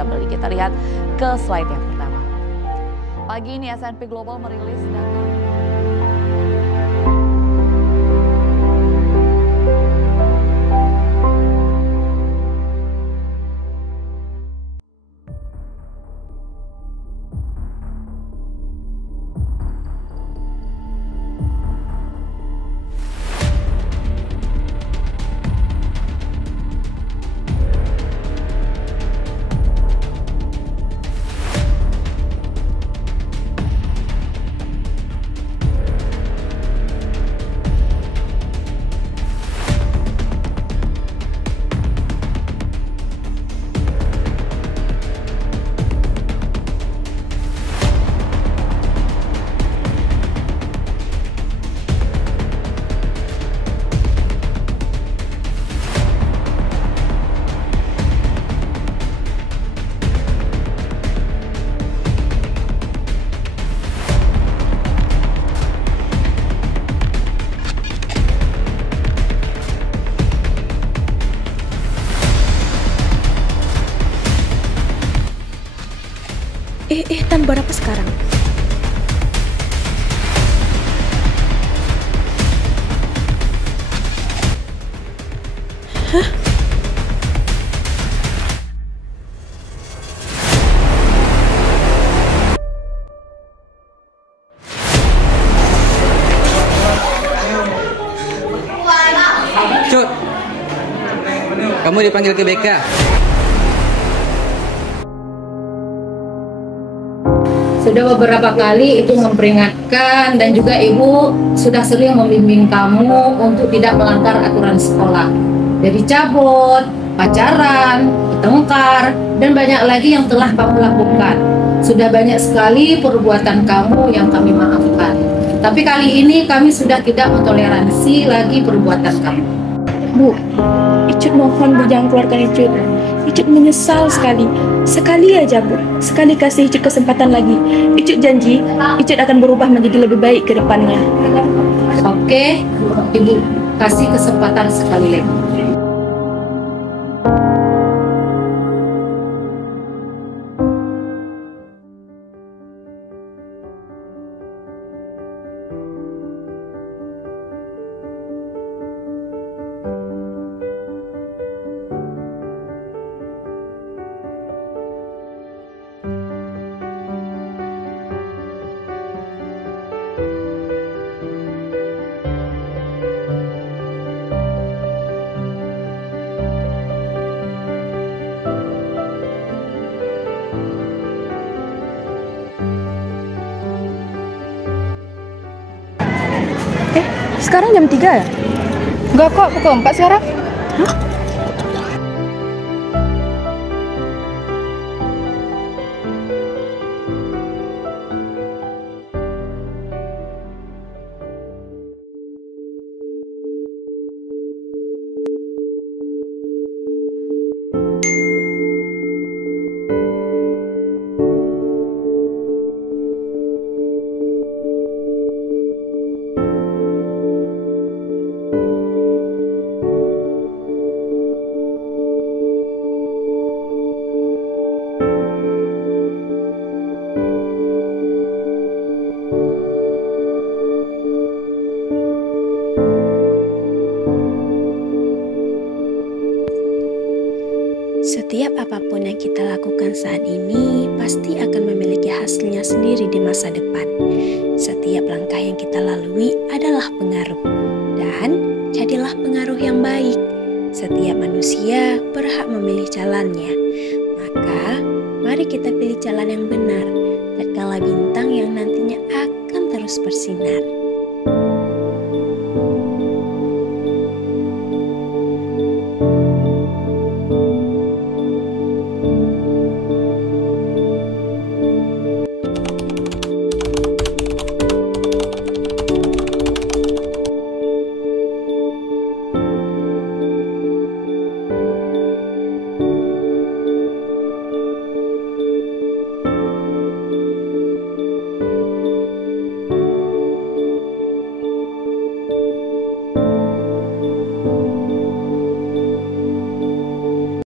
daya beli. Kita lihat ke slide yang pertama. Pagi ini S&P Global merilis data. Tan berapa sekarang? Hah? Cut, kamu dipanggil ke BK. Sudah beberapa kali Ibu memperingatkan dan juga Ibu sudah sering membimbing kamu untuk tidak melanggar aturan sekolah. Jadi cabut, pacaran, bertengkar, dan banyak lagi yang telah kamu lakukan. Sudah banyak sekali perbuatan kamu yang kami maafkan. Tapi kali ini kami sudah tidak mentoleransi lagi perbuatan kamu. Bu, Icut mohon Bu jangan keluarkan Icut. Icut menyesal sekali. Sekali aja Bu, sekali kasih Icut kesempatan lagi. Icut janji, Icut akan berubah menjadi lebih baik ke depannya. Oke, Ibu kasih kesempatan sekali lagi. Sekarang jam 3 ya? Enggak kok, pukul 4 sekarang. Hah? Setiap apapun yang kita lakukan saat ini pasti akan memiliki hasilnya sendiri di masa depan. Setiap langkah yang kita lalui adalah pengaruh, dan jadilah pengaruh yang baik. Setiap manusia berhak memilih jalannya. Maka, mari kita pilih jalan yang benar, tatkala bintang yang nantinya akan terus bersinar.